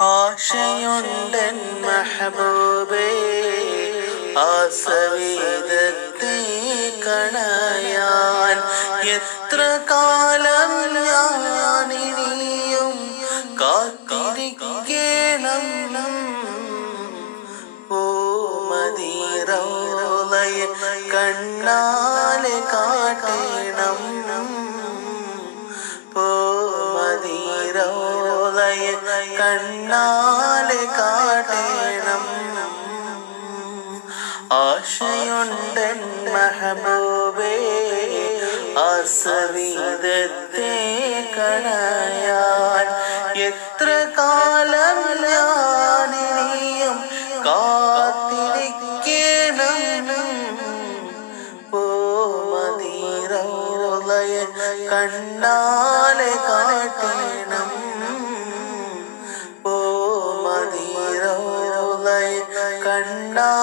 ആശയുണ്ടൻ മെഹബൂബേ ആസവീദത്തെ കണയാൻ എത്ര കാലം ഞാനിനിയും കാത്തിരിക്കണം ഓ മദീറൗളയെ കണ്ണാലെ കാട്ടണം ഓ മദീറൗളയെ കണ്ണാലെ കാട്ടണം ആശയുണ്ടൻ മെഹബൂബേ ആസവീദത്തെ കണയാൻ എത്ര കാലം ഞാനിനിയും കാത്തിരിക്കണം ഓ മദീറൗളയെ കണ്ണാലെ കാട്ടണം ഓ മദീറൗളയെ കണ്ണാലെ